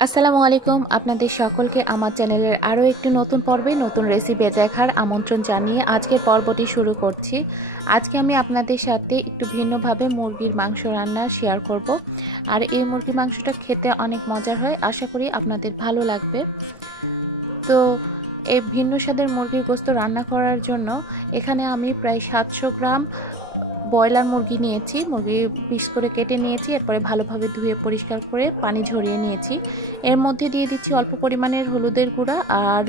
আসসালামু আলাইকুম আপনাদের সকলকে আমার চ্যানেলের আরও একটি নতুন পর্বে নতুন রেসিপি দেখার আমন্ত্রণ জানিয়ে আজকের পর্বটি শুরু করছি। আজকে আমি আপনাদের সাথে একটু ভিন্নভাবে মুরগির মাংস রান্না শেয়ার করব। আর এই মুরগির মাংসটা খেতে অনেক মজার হয়, আশা করি আপনাদের ভালো লাগবে। তো এই ভিন্ন স্বাদের মুরগির গোশত রান্না করার জন্য এখানে আমি প্রায় 700 গ্রাম ব্রয়লার মুরগি নিয়েছি। মুরগি পিস করে কেটে নিয়েছি, এরপরে ভালোভাবে ধুয়ে পরিষ্কার করে পানি ঝরিয়ে নিয়েছি। এর মধ্যে দিয়ে দিচ্ছি অল্প পরিমাণের হলুদের গুঁড়া আর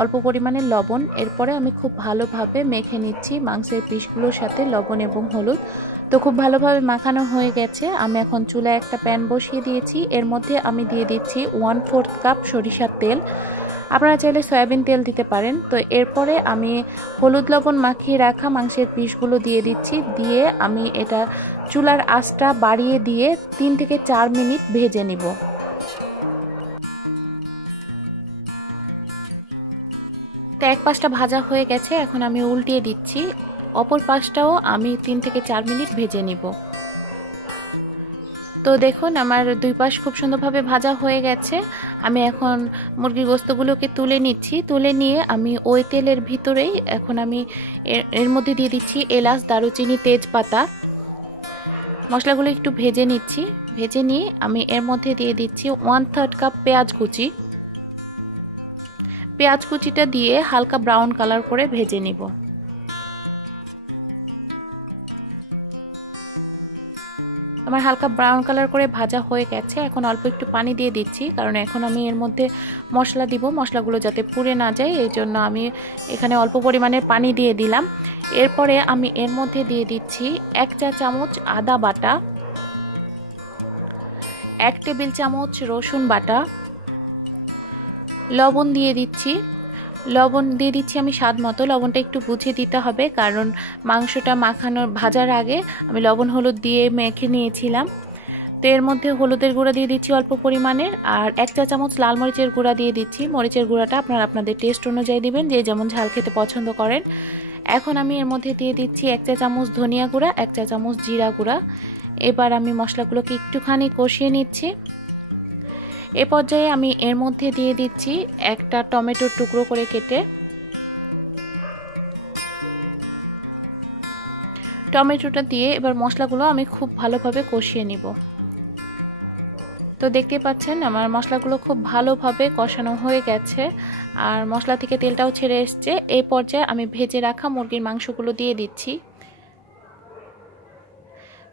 অল্প পরিমাণের লবণ। এরপরে আমি খুব ভালোভাবে মেখে নিচ্ছি মাংসের পিসগুলোর সাথে লবণ এবং হলুদ। তো খুব ভালোভাবে মাখানো হয়ে গেছে। আমি এখন চুলায় একটা প্যান বসিয়ে দিয়েছি। এর মধ্যে আমি দিয়ে দিচ্ছি 1/4 কাপ সরিষার তেল। আপনারা চাইলে সয়াবিন তেল দিতে পারেন। তো এরপরে আমি হলুদ লবণ মাখিয়ে রাখা মাংসের পিসগুলো দিয়ে দিচ্ছি। দিয়ে আমি এটা চুলার আঁচটা বাড়িয়ে দিয়ে 3 থেকে 4 মিনিট ভেজে নিব। তো এক পাশটা ভাজা হয়ে গেছে, এখন আমি উল্টিয়ে দিচ্ছি। অপর পাশটাও আমি 3 থেকে 4 মিনিট ভেজে নিব। তো দেখুন আমার দুই পাশ খুব সুন্দরভাবে ভাজা হয়ে গেছে। আমি এখন মুরগির গোশতগুলোকে তুলে নিচ্ছি। তুলে নিয়ে আমি ওই তেলের ভিতরেই এখন আমি এর মধ্যে দিয়ে দিচ্ছি এলাচ, দারুচিনি, তেজপাতা। মশলাগুলো একটু ভেজে নিচ্ছি। ভেজে নিয়ে আমি এর মধ্যে দিয়ে দিচ্ছি 1/3 কাপ পেঁয়াজ কুচি। পেঁয়াজ কুচিটা দিয়ে হালকা ব্রাউন কালার করে ভেজে নিব। আমার হালকা ব্রাউন কালার করে ভাজা হয়ে গেছে। এখন অল্প একটু পানি দিয়ে দিচ্ছি, কারণ এখন আমি এর মধ্যে মশলা দিব, মশলাগুলো যাতে পুড়ে না যায় এই জন্য আমি এখানে অল্প পরিমাণের পানি দিয়ে দিলাম। এরপরে আমি এর মধ্যে দিয়ে দিচ্ছি 1 চা চামচ আদা বাটা, 1 টেবিল চামচ রসুন বাটা, লবণ দিয়ে দিচ্ছি। লবণ দিয়ে দিচ্ছি আমি স্বাদ মতো। লবণটা একটু বুঝে দিতে হবে, কারণ মাংসটা মাখানোর ভাজার আগে আমি লবণ হলুদ দিয়ে মেখে নিয়েছিলাম। তো এর মধ্যে হলুদের গুঁড়া দিয়ে দিচ্ছি অল্প পরিমাণের, আর 1 চা চামচ লাল মরিচের গুঁড়া দিয়ে দিচ্ছি। মরিচের গুঁড়াটা আপনারা আপনাদের টেস্ট অনুযায়ী দিবেন, যে যেমন ঝাল খেতে পছন্দ করেন। এখন আমি এর মধ্যে দিয়ে দিচ্ছি 1 চা চামচ ধনিয়া গুঁড়া, 1 চা চামচ জিরা গুঁড়া। এবার আমি মশলাগুলোকে একটুখানি কষিয়ে নিচ্ছি। এ পর্যায়ে আমি এর মধ্যে দিয়ে দিচ্ছি একটা টমেটোর টুকরো করে কেটে। টমেটোটা দিয়ে এবার মশলাগুলো আমি খুব ভালোভাবে কষিয়ে নিব। তো দেখতে পাচ্ছেন আমার মশলাগুলো খুব ভালোভাবে কষানো হয়ে গেছে, আর মশলা থেকে তেলটাও ছেড়ে এসছে। এই পর্যায়ে আমি ভেজে রাখা মুরগির মাংসগুলো দিয়ে দিচ্ছি।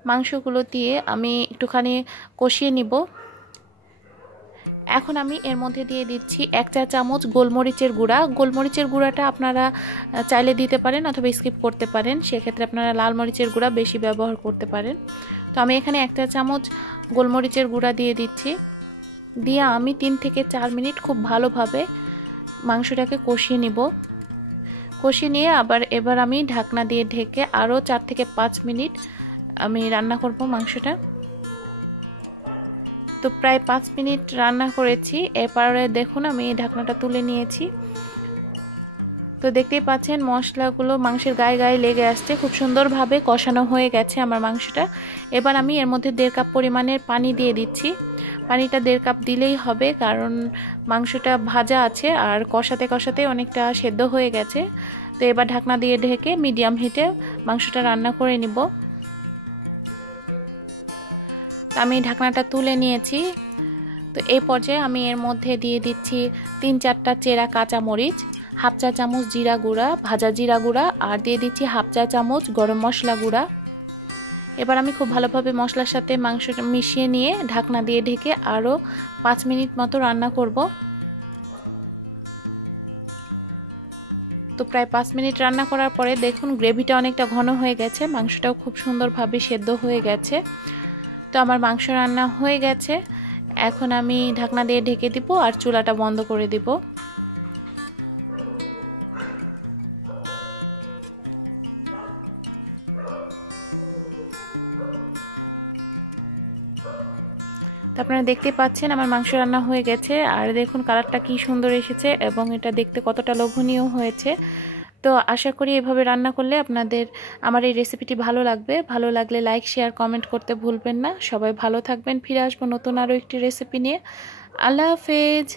মাংসগুলো দিয়ে আমি একটুখানি কষিয়ে নিব। এখন আমি এর মধ্যে দিয়ে দিচ্ছি 1 চা চামচ গোলমরিচের গুঁড়া। গোলমরিচের গুঁড়াটা আপনারা চাইলে দিতে পারেন অথবা স্কিপ করতে পারেন, সেক্ষেত্রে আপনারা লাল মরিচের গুঁড়া বেশি ব্যবহার করতে পারেন। তো আমি এখানে 1 চা চামচ গোলমরিচের গুঁড়া দিয়ে দিচ্ছি। দিয়ে আমি 3 থেকে 4 মিনিট খুব ভালোভাবে মাংসটাকে কষিয়ে নিব। কষিয়ে নিয়ে এবার আমি ঢাকনা দিয়ে ঢেকে আরও 4 থেকে 5 মিনিট আমি রান্না করব মাংসটা। তো প্রায় 5 মিনিট রান্না করেছি। এরপরে দেখুন আমি ঢাকনাটা তুলে নিয়েছি। তো দেখতেই পাচ্ছেন মশলাগুলো মাংসের গায়ে গায়ে লেগে আসছে, খুব সুন্দরভাবে কষানো হয়ে গেছে আমার মাংসটা। এবার আমি এর মধ্যে 1.5 কাপ পরিমাণের পানি দিয়ে দিচ্ছি। পানিটা 1.5 কাপ দিলেই হবে, কারণ মাংসটা ভাজা আছে আর কষাতে কষাতে অনেকটা সেদ্ধ হয়ে গেছে। তো এবার ঢাকনা দিয়ে ঢেকে মিডিয়াম হিটে মাংসটা রান্না করে নিব। আমি ঢাকনাটা তুলে নিয়েছি। তো এই পর্যায়ে আমি এর মধ্যে দিয়ে দিচ্ছি 3-4টা চেরা কাঁচা মরিচ, 1/2 চা চামচ জিরা গুঁড়া, ভাজা জিরা গুঁড়া, আর দিয়ে দিচ্ছি 1/2 চা চামচ গরম মশলা গুঁড়া। এবার আমি খুব ভালোভাবে মশলার সাথে মাংসটা মিশিয়ে নিয়ে ঢাকনা দিয়ে ঢেকে আরও 5 মিনিট মতো রান্না করব। তো প্রায় 5 মিনিট রান্না করার পরে দেখুন গ্রেভিটা অনেকটা ঘন হয়ে গেছে, মাংসটাও খুব সুন্দরভাবে সেদ্ধ হয়ে গেছে। তো আমার মাংস রান্না হয়ে গেছে। এখন আমি ঢাকনা দিয়ে ঢেকে দিব আর চুলাটা বন্ধ করে দিব। তো আপনারা দেখতে পাচ্ছেন আমার মাংস রান্না হয়ে গেছে, আর দেখুন কালারটা কি সুন্দর এসেছে এবং এটা দেখতে কতটা লোভনীয় হয়েছে। তো আশা করি এভাবে রান্না করলে আপনাদের আমার এই রেসিপিটি ভালো লাগবে। ভালো লাগলে লাইক, শেয়ার, কমেন্ট করতে ভুলবেন না। সবাই ভালো থাকবেন। ফিরে আসবো নতুন আরও একটি রেসিপি নিয়ে। আল্লাহ হাফেজ।